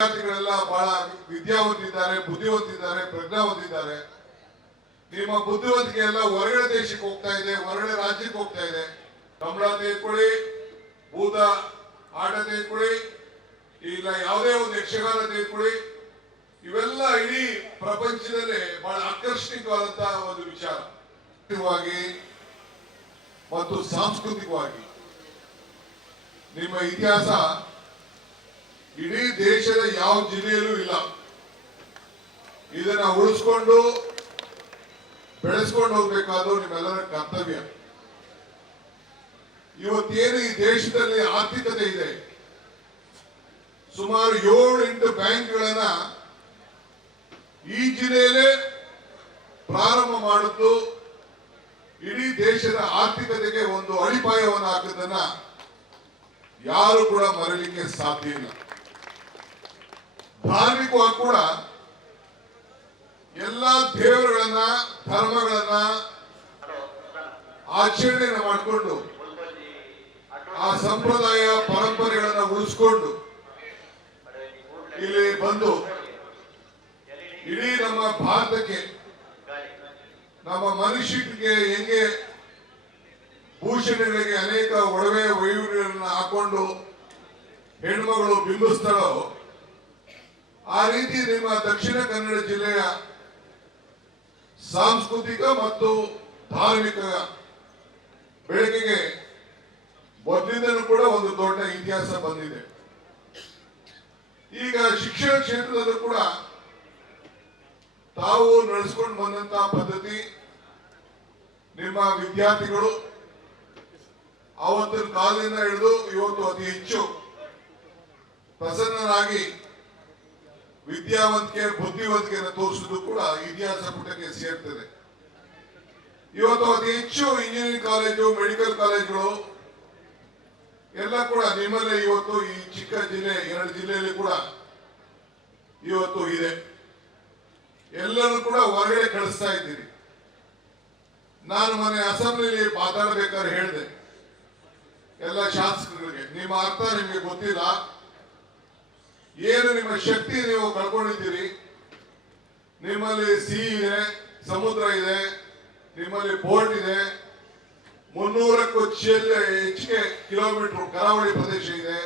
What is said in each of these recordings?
ವಿದ್ಯಾರ್ಥಿಗಳೆಲ್ಲ ಬಹಳ ವಿದ್ಯಾವಂತಿದ್ದಾರೆ, ಬುದ್ಧಿವಂತಿದ್ದಾರೆ, ಪ್ರಜ್ಞಾವಂತಿದ್ದಾರೆ. ನಿಮ್ಮ ಬುದ್ಧಿವಂತಿಕೆ ಎಲ್ಲ ಹೊರಗಡೆ ದೇಶಕ್ಕೆ ಹೋಗ್ತಾ ಇದೆ, ಹೊರಗಡೆ ರಾಜ್ಯಕ್ಕೆ ಹೋಗ್ತಾ ಇದೆ. ಕಂಬಳ ತೆಗೆದುಕೊಳ್ಳಿ, ಭೂತ ಆಟ ತೆಗೆದುಕೊಳ್ಳಿ, ಇಲ್ಲ ಯಾವುದೇ ಒಂದು ಯಕ್ಷಗಾನ ತೆಗೆದುಕೊಳ್ಳಿ, ಇವೆಲ್ಲ ಇಡೀ ಪ್ರಪಂಚದಲ್ಲೇ ಬಹಳ ಆಕರ್ಷಣೀಯವಾದಂತಹ ಒಂದು ವಿಚಾರ. ಮತ್ತು ಸಾಂಸ್ಕೃತಿಕವಾಗಿ ನಿಮ್ಮ ಇತಿಹಾಸ ಇಡೀ ದೇಶದ ಯಾವ ಜಿಲ್ಲೆಯಲ್ಲೂ ಇಲ್ಲ. ಇದನ್ನ ಉಳಿಸ್ಕೊಂಡು ಬೆಳೆಸ್ಕೊಂಡು ಹೋಗ್ಬೇಕಾದ್ರು ನಿಮ್ಮೆಲ್ಲರ ಕರ್ತವ್ಯ. ಇವತ್ತೇನು ಈ ದೇಶದಲ್ಲಿ ಆರ್ಥಿಕತೆ ಇದೆ, ಸುಮಾರು 7-8 ಬ್ಯಾಂಕ್ಗಳನ್ನ ಈ ಜಿಲ್ಲೆಯಲ್ಲೇ ಪ್ರಾರಂಭ ಮಾಡಿದ್ದು ಇಡೀ ದೇಶದ ಆರ್ಥಿಕತೆಗೆ ಒಂದು ಅಡಿಪಾಯವನ್ನು ಹಾಕಿದ್ದನ್ನ ಯಾರು ಕೂಡ ಮರೆಯಲಿಕ್ಕೆ ಸಾಧ್ಯ ಇಲ್ಲ. ಧಾರ್ಮಿಕವಾಗಿ ಕೂಡ ಎಲ್ಲ ದೇವರುಗಳನ್ನ, ಧರ್ಮಗಳನ್ನ ಆಚರಣೆಯನ್ನು ಮಾಡಿಕೊಂಡು ಆ ಸಂಪ್ರದಾಯ ಪರಂಪರೆಗಳನ್ನ ಉಳಿಸ್ಕೊಂಡು ಇಲ್ಲಿ ಬಂದು ಇಡೀ ನಮ್ಮ ಭಾರತಕ್ಕೆ, ನಮ್ಮ ಮನುಷ್ಯನಿಗೆ ಹೆಂಗೆ ಭೂಷಣಗಳಿಗೆ ಅನೇಕ ಒಡವೆ ವೈವಿಧ್ಯಗಳನ್ನ ಹಾಕೊಂಡು ಹೆಣ್ಮಗಳು ಬಿಂಬಿಸ್ತಾಳೋ, ಆ ರೀತಿ ನಿಮ್ಮ ದಕ್ಷಿಣ ಕನ್ನಡ ಜಿಲ್ಲೆಯ ಸಾಂಸ್ಕೃತಿಕ ಮತ್ತು ಧಾರ್ಮಿಕ ಬೆಳಕಿಗೆ ಮೊದಲಿಂದಲೂ ಕೂಡ ಒಂದು ದೊಡ್ಡ ಇತಿಹಾಸ ಬಂದಿದೆ. ಈಗ ಶಿಕ್ಷಣ ಕ್ಷೇತ್ರದಲ್ಲೂ ಕೂಡ ತಾವು ನಡೆಸ್ಕೊಂಡು ಬಂದಂತಹ ಪದ್ಧತಿ, ನಿಮ್ಮ ವಿದ್ಯಾರ್ಥಿಗಳು ಆವತ್ತಿನ ಕಾಲದಿಂದ ಹಿಡಿದು ಇವತ್ತು ಅತಿ ಹೆಚ್ಚು ಪ್ರಸನ್ನರಾಗಿ ವಿದ್ಯಾವಂತಿಕೆ, ಬುದ್ಧಿವಂತಿಕೆಯನ್ನು ತೋರಿಸುವುದು ಕೂಡ ಇತಿಹಾಸ ಪುಟಕ್ಕೆ ಸೇರ್ತದೆ. ಇವತ್ತು ಅತಿ ಹೆಚ್ಚು ಇಂಜಿನಿಯರಿಂಗ್ ಕಾಲೇಜು, ಮೆಡಿಕಲ್ ಕಾಲೇಜುಗಳು ಎಲ್ಲ ಕೂಡ ನಿಮ್ಮಲ್ಲೇ ಇವತ್ತು ಈ ಚಿಕ್ಕ ಜಿಲ್ಲೆ 2 ಜಿಲ್ಲೆಯಲ್ಲಿ ಕೂಡ ಇವತ್ತು ಇದೆ. ಎಲ್ಲರೂ ಕೂಡ ಹೊರಗಡೆ ಕಳಿಸ್ತಾ ಇದ್ದೀರಿ. ನಾನು ಮೊನ್ನೆ ಅಸೆಂಬ್ಲಿಯಲ್ಲಿ ಮಾತಾಡಬೇಕಾದ್ರೆ ಹೇಳಿದೆ ಎಲ್ಲ ಶಾಸಕರಿಗೆ, ನಿಮ್ಮ ಅರ್ಥ ನಿಮಗೆ ಗೊತ್ತಿಲ್ಲ, ಏನು ನಿಮ್ಮ ಶಕ್ತಿ ನೀವು ಕಳ್ಕೊಂಡಿದ್ದೀರಿ. ನಿಮ್ಮಲ್ಲಿ ಸಿ ಇದೆ, ಸಮುದ್ರ ಇದೆ, ನಿಮ್ಮಲ್ಲಿ ಪೋರ್ಟ್ ಇದೆ, 300ಕ್ಕೂ ಹೆಚ್ಚಿಗೆ ಕಿಲೋಮೀಟರ್ ಕರಾವಳಿ ಪ್ರದೇಶ ಇದೆ.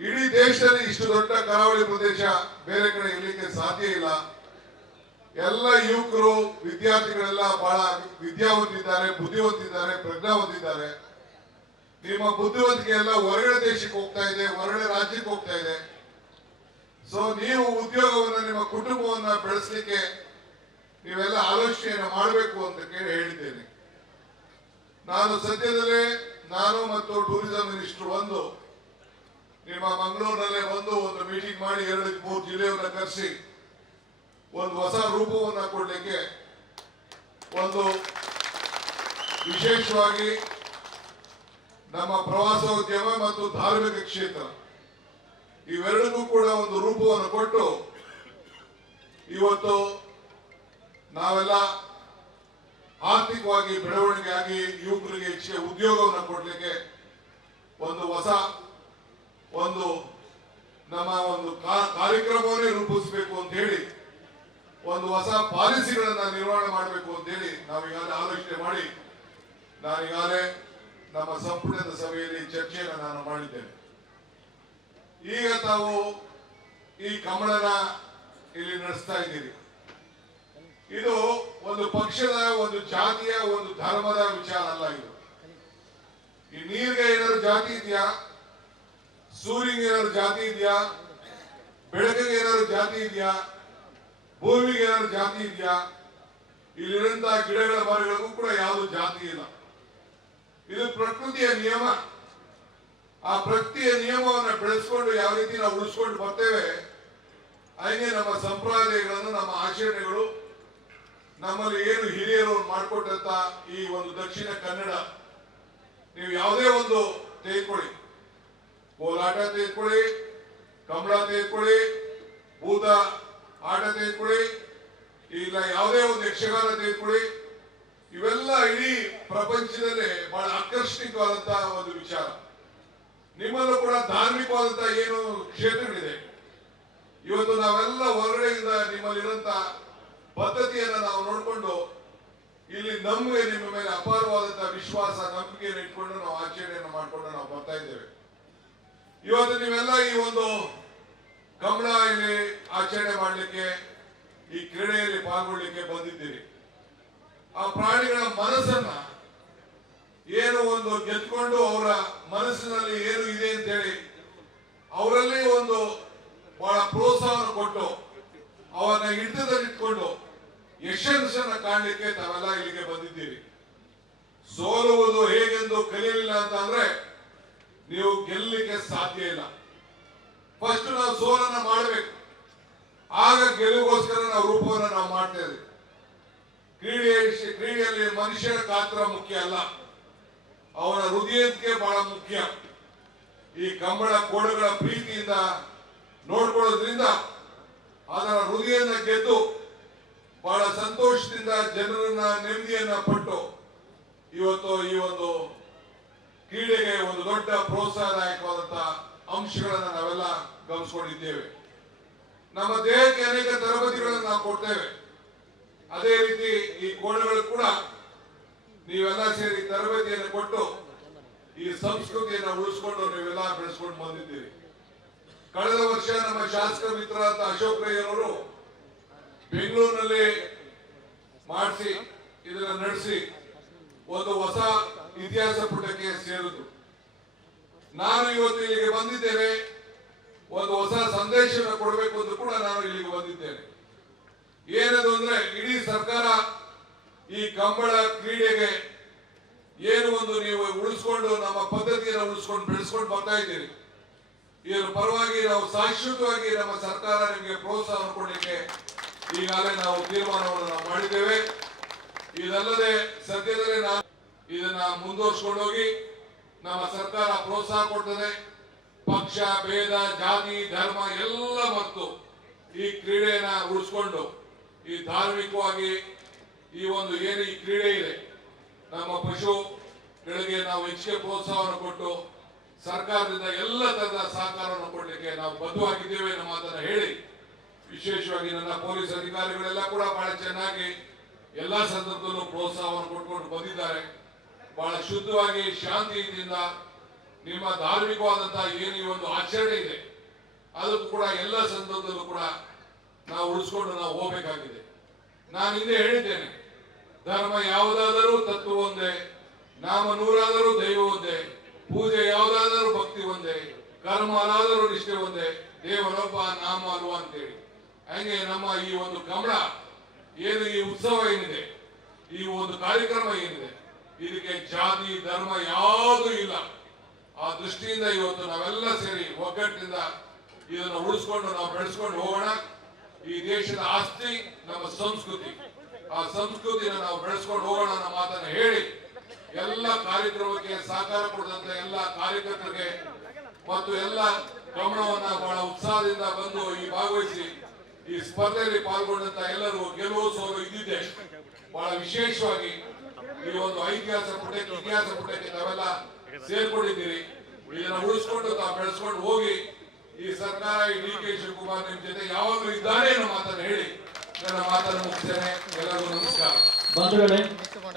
ಇಡೀ ದೇಶದಲ್ಲಿ ಇಷ್ಟು ದೊಡ್ಡ ಕರಾವಳಿ ಪ್ರದೇಶ ಬೇರೆ ಕಡೆ ಇರಲಿಕ್ಕೆ ಸಾಧ್ಯ ಇಲ್ಲ. ಎಲ್ಲ ಯುವಕರು, ವಿದ್ಯಾರ್ಥಿಗಳೆಲ್ಲ ಬಹಳ ವಿದ್ಯಾವಂತಿದ್ದಾರೆ, ಬುದ್ಧಿವಂತಿದ್ದಾರೆ, ಪ್ರಜ್ಞಾವಂತಿದ್ದಾರೆ. ನಿಮ್ಮ ಬುದ್ಧಿವಂತಿಕೆ ಎಲ್ಲ ಹೊರಗಡೆ ದೇಶಕ್ಕೆ ಹೋಗ್ತಾ ಇದೆ, ಹೊರಗಡೆ ರಾಜ್ಯಕ್ಕೆ ಹೋಗ್ತಾ ಇದೆ. ಸೊ ನೀವು ಉದ್ಯೋಗವನ್ನು, ನಿಮ್ಮ ಕುಟುಂಬವನ್ನ ಬೆಳೆಸಲಿಕ್ಕೆ ನೀವೆಲ್ಲ ಆಲೋಚನೆಯನ್ನು ಮಾಡಬೇಕು ಅಂತ ಕೇಳಿ ಹೇಳಿದ್ದೇನೆ. ನಾನು ಸದ್ಯದಲ್ಲೇ ನಾನು ಮತ್ತು ಟೂರಿಸಂ ಮಿನಿಸ್ಟರ್ ಬಂದು ನಿಮ್ಮ ಮಂಗಳೂರಿನಲ್ಲೇ ಬಂದು ಒಂದು ಮೀಟಿಂಗ್ ಮಾಡಿ 2-3 ಜಿಲ್ಲೆಯವನ್ನ ಕರೆಸಿ ಒಂದು ಹೊಸ ರೂಪವನ್ನು ಕೊಡಲಿಕ್ಕೆ, ಒಂದು ವಿಶೇಷವಾಗಿ ನಮ್ಮ ಪ್ರವಾಸೋದ್ಯಮ ಮತ್ತು ಧಾರ್ಮಿಕ ಕ್ಷೇತ್ರ ಇವೆರಡಕ್ಕೂ ಕೂಡ ಒಂದು ರೂಪವನ್ನು ಕೊಟ್ಟು ಇವತ್ತು ನಾವೆಲ್ಲ ಆರ್ಥಿಕವಾಗಿ ಬೆಳವಣಿಗೆ ಆಗಿ ಯುವಕರಿಗೆ ಹೆಚ್ಚಿಗೆ ಉದ್ಯೋಗವನ್ನು ಕೊಡಲಿಕ್ಕೆ ಒಂದು ಹೊಸ ನಮ್ಮ ಒಂದು ಕಾರ್ಯಕ್ರಮವನ್ನೇ ರೂಪಿಸಬೇಕು ಅಂತ ಹೇಳಿ, ಒಂದು ಹೊಸ ಪಾಲಿಸಿಗಳನ್ನ ನಿರ್ವಹಣೆ ಮಾಡಬೇಕು ಅಂತ ಹೇಳಿ ನಾವೀಗಾಗಲೇ ಆಲೋಚನೆ ಮಾಡಿ ನಾನೀಗಾಗಲೇ ನಮ್ಮ ಸಂಪುಟದ ಸಭೆಯಲ್ಲಿ ಚರ್ಚೆಯನ್ನು ನಾನು ಮಾಡಿದ್ದೇನೆ. ಈಗ ತಾವು ಈ ಕಮಲನ ಇಲ್ಲಿ ನಡೆಸ್ತಾ ಇದ್ದೀರಿ. ಇದು ಒಂದು ಪಕ್ಷದ, ಒಂದು ಜಾತಿಯ, ಒಂದು ಧರ್ಮದ ವಿಚಾರ ಅಲ್ಲ. ಇದು ಈ ನೀರಿಗೆ ಏನಾದ್ರು ಜಾತಿ ಇದೆಯಾ, ಸೂರ್ಯಗೆ ಏನಾದ್ರು ಜಾತಿ ಇದೆಯಾ, ಬೆಳಕಿಗೆ ಏನಾದ್ರು ಜಾತಿ ಇದೆಯಾ, ಭೂಮಿಗೆ ಏನಾದ್ರು ಜಾತಿ ಇದೆಯಾ? ಇಲ್ಲಿರುವಂತಹ ಗಿಡಗಳ ಮರಗಳಿಗೂ ಕೂಡ ಯಾವುದು ಜಾತಿ ಇಲ್ಲ. ಇದು ಪ್ರಕೃತಿಯ ನಿಯಮ. ಆ ಪ್ರಕೃತಿಯ ನಿಯಮವನ್ನು ಬೆಳೆಸ್ಕೊಂಡು ಯಾವ ರೀತಿ ನಾವು ಉಳಿಸ್ಕೊಂಡು ಬರ್ತೇವೆ, ಹಾಗೆ ನಮ್ಮ ಸಂಪ್ರದಾಯಗಳನ್ನು, ನಮ್ಮ ಆಚರಣೆಗಳು, ನಮ್ಮಲ್ಲಿ ಏನು ಹಿರಿಯರು ಮಾಡಿಕೊಟ್ಟಂತ ಈ ಒಂದು ದಕ್ಷಿಣ ಕನ್ನಡ, ನೀವು ಯಾವುದೇ ಒಂದು ತೆಗೆದುಕೊಳ್ಳಿ, ಕೋಲಾಟ ತೆಗೆದುಕೊಳ್ಳಿ, ಕಂಬಳ ತೆಗೆದುಕೊಳ್ಳಿ, ಭೂತ ಆಟ ತೆಗೆದುಕೊಳ್ಳಿ, ಇಲ್ಲ ಯಾವುದೇ ಒಂದು ಯಕ್ಷಗಾನ ತೆಗೆದುಕೊಳ್ಳಿ, ಇವೆಲ್ಲ ಇಡೀ ಪ್ರಪಂಚದಲ್ಲೇ ಬಹಳ ಆಕರ್ಷಣೀಯವಾದಂತಹ ಒಂದು ವಿಚಾರ. ನಿಮ್ಮಲ್ಲೂ ಕೂಡ ಧಾರ್ಮಿಕವಾದಂತಹ ಏನು ಕ್ಷೇತ್ರಗಳಿದೆ, ಇವತ್ತು ನಾವೆಲ್ಲ ಹೊರಗಡೆಯಿಂದ ನಿಮ್ಮಲ್ಲಿರುವಂತ ಪದ್ಧತಿಯನ್ನ ನಾವು ನೋಡಿಕೊಂಡು ಇಲ್ಲಿ ನಮಗೆ ನಿಮ್ಮ ಮೇಲೆ ಅಪಾರವಾದಂತಹ ವಿಶ್ವಾಸ ನಂಬಿಕೆಯನ್ನು ಇಟ್ಕೊಂಡು ನಾವು ಆಚರಣೆಯನ್ನು ಮಾಡಿಕೊಂಡು ನಾವು ಬರ್ತಾ ಇದ್ದೇವೆ. ಇವತ್ತು ನೀವೆಲ್ಲ ಈ ಒಂದು ಕಮಲ ಇಲ್ಲಿ ಆಚರಣೆ ಮಾಡಲಿಕ್ಕೆ, ಈ ಕ್ರೀಡೆಯಲ್ಲಿ ಪಾಲ್ಗೊಳ್ಳಿಕ್ಕೆ ಬಂದಿದ್ದೀರಿ. ಆ ಪ್ರಾಣಿಗಳ ಮನಸ್ಸನ್ನ ಏನು ಒಂದು ಗೆದ್ಕೊಂಡು ಅವರ ಮನಸ್ಸಿನಲ್ಲಿ ಏನು ಇದೆ ಅಂತ ಹೇಳಿ ಅವರಲ್ಲಿ ಒಂದು ಬಹಳ ಪ್ರೋತ್ಸಾಹವನ್ನು ಕೊಟ್ಟು ಅವರನ್ನ ಹಿಡಿತದಲ್ಲಿಟ್ಕೊಂಡು ಯಶಸ್ಸನ್ನ ಕಾಣಲಿಕ್ಕೆ ತಾವೆಲ್ಲ ಇಲ್ಲಿಗೆ ಬಂದಿದ್ದೀರಿ. ಸೋಲುವುದು ಹೇಗೆಂದು ಕಲಿಯಲಿಲ್ಲ ಅಂತಂದ್ರೆ ನೀವು ಗೆಲ್ಲಲಿಕ್ಕೆ ಸಾಧ್ಯ ಇಲ್ಲ. ಫಸ್ಟ್ ನಾವು ಸೋಲನ್ನ ಮಾಡಬೇಕು, ಆಗ ಗೆಲುವಿಗೋಸ್ಕರ ನಾವು ರೂಪವನ್ನು ನಾವು ಮಾಡ್ತಾ ಇದ್ದೀವಿ. ಕ್ರೀಡೆಯಲ್ಲಿ ಮನುಷ್ಯನ ಗಾತ್ರ ಮುಖ್ಯ ಅಲ್ಲ, ಅವನ ಹೃದಯಕ್ಕೆ ಬಹಳ ಮುಖ್ಯ. ಈ ಕಂಬಳ ಕೋಡುಗಳ ಪ್ರೀತಿಯಿಂದ ನೋಡ್ಕೊಳ್ಳೋದ್ರಿಂದ ಅದರ ಹೃದಯನ ಗೆದ್ದು ಬಹಳ ಸಂತೋಷದಿಂದ ಜನರನ್ನ ನೆಮ್ಮದಿಯನ್ನ ಪಟ್ಟು ಇವತ್ತು ಈ ಒಂದು ಕ್ರೀಡೆಗೆ ಒಂದು ದೊಡ್ಡ ಪ್ರೋತ್ಸಾಹದಾಯಕವಾದಂತಹ ಅಂಶಗಳನ್ನ ನಾವೆಲ್ಲ ಗಮನಿಸಿಕೊಂಡಿದ್ದೇವೆ. ನಮ್ಮ ದೇಹಕ್ಕೆ ಅನೇಕ ತರಬೇತಿಗಳನ್ನು ನಾವು ಕೊಡ್ತೇವೆ. ಅದೇ ರೀತಿ ಈ ಕೋಣಗಳು ಕೂಡ ನೀವೆಲ್ಲ ಸೇರಿ ತರಬೇತಿಯನ್ನು ಕೊಟ್ಟು ಈ ಸಂಸ್ಕೃತಿಯನ್ನು ಉಳಿಸ್ಕೊಂಡು ನೀವೆಲ್ಲ ಬೆಳೆಸ್ಕೊಂಡು ಬಂದಿದ್ದೀರಿ. ಕಳೆದ ವರ್ಷ ನಮ್ಮ ಶಾಸಕ ಮಿತ್ರರಾದ ಅಶೋಕ್ ರೈ ಅವರು ಬೆಂಗಳೂರಿನಲ್ಲಿ ಮಾಡಿಸಿ ಇದನ್ನ ನಡೆಸಿ ಒಂದು ಹೊಸ ಇತಿಹಾಸ ಪುಟಕ್ಕೆ ಸೇರಿದ್ರು. ನಾನು ಇವತ್ತು ಇಲ್ಲಿಗೆ ಬಂದಿದ್ದೇನೆ, ಒಂದು ಹೊಸ ಸಂದೇಶವನ್ನು ಕೊಡಬೇಕು ಅಂತ ಕೂಡ ನಾನು ಇಲ್ಲಿಗೆ ಬಂದಿದ್ದೇನೆ. ಏನದು ಅಂದ್ರೆ, ಇಡೀ ಸರ್ಕಾರ ಈ ಕಂಬಳ ಕ್ರೀಡೆಗೆ ಏನು ಒಂದು ನೀವು ಉಳಿಸ್ಕೊಂಡು ನಮ್ಮ ಪದ್ಧತಿಯನ್ನು ಉಳಿಸ್ಕೊಂಡು ಬೆಳೆಸ್ಕೊಂಡು ಬರ್ತಾ ಇದ್ದೀರಿ. ಇದರ ಪರವಾಗಿ ನಾವು ಶಾಶ್ವತವಾಗಿ ನಮ್ಮ ಸರ್ಕಾರ ನಿಮಗೆ ಪ್ರೋತ್ಸಾಹ ಕೊಡಲಿಕ್ಕೆ ಈಗಾಗಲೇ ನಾವು ತೀರ್ಮಾನವನ್ನು ನಾವು ಮಾಡಿದ್ದೇವೆ. ಇದಲ್ಲದೆ ಸದ್ಯದಲ್ಲೇ ನಾವು ಇದನ್ನ ಮುಂದುವರ್ಸ್ಕೊಂಡು ಹೋಗಿ ನಮ್ಮ ಸರ್ಕಾರ ಪ್ರೋತ್ಸಾಹ ಕೊಡ್ತದೆ. ಪಕ್ಷ ಭೇದ ಜಾತಿ ಧರ್ಮ ಎಲ್ಲ ಮತ್ತು ಈ ಕ್ರೀಡೆಯನ್ನ ಉಳಿಸ್ಕೊಂಡು ಈ ಧಾರ್ಮಿಕವಾಗಿ ಈ ಒಂದು ಏನು ಈ ಕ್ರೀಡೆ ಇದೆ, ನಮ್ಮ ಪಶುಗಳಿಗೆ ನಾವು ಹೆಚ್ಚಿಗೆ ಪ್ರೋತ್ಸಾಹವನ್ನು ಕೊಟ್ಟು ಸರ್ಕಾರದಿಂದ ಎಲ್ಲ ತರದ ಸಹಕಾರವನ್ನು ಕೊಡಲಿಕ್ಕೆ ನಾವು ಬದ್ಧವಾಗಿದ್ದೇವೆ ಅನ್ನೋ ಮಾತನ್ನ ಹೇಳಿ, ವಿಶೇಷವಾಗಿ ನನ್ನ ಪೊಲೀಸ್ ಅಧಿಕಾರಿಗಳೆಲ್ಲ ಕೂಡ ಬಹಳ ಚೆನ್ನಾಗಿ ಎಲ್ಲಾ ಸಂದರ್ಭದಲ್ಲೂ ಪ್ರೋತ್ಸಾಹವನ್ನು ಕೊಟ್ಕೊಂಡು ಬಂದಿದ್ದಾರೆ. ಬಹಳ ಶುದ್ಧವಾಗಿ ಶಾಂತಿಯಿಂದ ನಿಮ್ಮ ಧಾರ್ಮಿಕವಾದಂತಹ ಏನು ಈ ಒಂದು ಆಚರಣೆ ಇದೆ ಅದಕ್ಕೂ ಕೂಡ ಎಲ್ಲ ಸಂದರ್ಭದಲ್ಲೂ ಕೂಡ ನಾವು ಉಳಿಸ್ಕೊಂಡು ನಾವು ಹೋಗಬೇಕಾಗಿದೆ. ನಾನು ಹಿಂದೆ ಹೇಳಿದ್ದೇನೆ, ಧರ್ಮ ಯಾವುದಾದರೂ ತತ್ವ ಒಂದೇ, ನಾಮ ನೂರಾದರೂ ದೈವ ಒಂದೇ, ಪೂಜೆ ಯಾವುದಾದರೂ ಭಕ್ತಿ ಒಂದೇ, ಕರ್ಮ ಅಲಾದರೂ ನಿಷ್ಠೆ ಒಂದೇ, ದೇವರೊಬ್ಬ ನಾಮ ಅಲ್ವಾ ಅಂತೇಳಿ. ಹಂಗೆ ನಮ್ಮ ಈ ಒಂದು ಕಮಲ ಏನು ಈ ಉತ್ಸವ ಏನಿದೆ, ಈ ಒಂದು ಕಾರ್ಯಕ್ರಮ ಏನಿದೆ, ಇದಕ್ಕೆ ಜಾತಿ ಧರ್ಮ ಯಾವುದೂ ಇಲ್ಲ. ಆ ದೃಷ್ಟಿಯಿಂದ ಇವತ್ತು ನಾವೆಲ್ಲ ಸೇರಿ ಒಗ್ಗಟ್ಟಿನಿಂದ ಇದನ್ನು ಉಳಿಸ್ಕೊಂಡು ನಾವು ಬೆಳೆಸ್ಕೊಂಡು ಹೋಗೋಣ. ಈ ದೇಶದ ಆಸ್ತಿ ನಮ್ಮ ಸಂಸ್ಕೃತಿ, ಆ ಸಂಸ್ಕೃತಿನ ನಾವು ಬೆಳೆಸ್ಕೊಂಡು ಹೋಗೋಣ ಅನ್ನೋ ಮಾತನ್ನ ಹೇಳಿ, ಎಲ್ಲ ಕಾರ್ಯಕ್ರಮಕ್ಕೆ ಸಹಕಾರ ಕೊಡದಂತ ಎಲ್ಲ ಕಾರ್ಯಕರ್ತರಿಗೆ ಮತ್ತು ಎಲ್ಲ ಗಮನವನ್ನ ಬಹಳ ಉತ್ಸಾಹದಿಂದ ಬಂದು ಈ ಭಾಗವಹಿಸಿ ಈ ಸ್ಪರ್ಧೆಯಲ್ಲಿ ಪಾಲ್ಗೊಂಡಂತ ಎಲ್ಲರೂ ಗೆಲುವು ಸೋಲು ಇದ್ದಿದ್ದೆ. ಬಹಳ ವಿಶೇಷವಾಗಿ ಈ ಒಂದು ಇತಿಹಾಸ ಪುಟಕ್ಕೆ ತಾವೆಲ್ಲ ಸೇರ್ಕೊಂಡಿದ್ದೀರಿ. ಇದನ್ನ ಉಳಿಸ್ಕೊಂಡು ತಾವು ಬೆಳೆಸ್ಕೊಂಡು ಹೋಗಿ ಈ ಸರ್ಕಾರ ಈ ಡಿ ಕೆ ಶಿವಕುಮಾರ್ ನಿಮ್ ಜೊತೆ ಯಾವಾಗಲೂ ಇದ್ದಾರೆ ಅನ್ನೋ ಮಾತನ್ನು ಹೇಳಿ ನನ್ನ ಮಾತನ್ನು ಮುಗಿಸ್ತೇನೆ. ಎಲ್ಲರಿಗೂ ನಮಸ್ಕಾರ. ಬಂಧುಗಳೇ,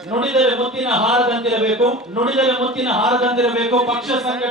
ನುಡಿದರೆ ಮುತ್ತಿನ ಹಾರದಂತಿರಬೇಕು, ನುಡಿದರೆ ಮುತ್ತಿನ ಹಾರದಂತಿರಬೇಕು. ಪಕ್ಷ ಸಂಘಟನೆ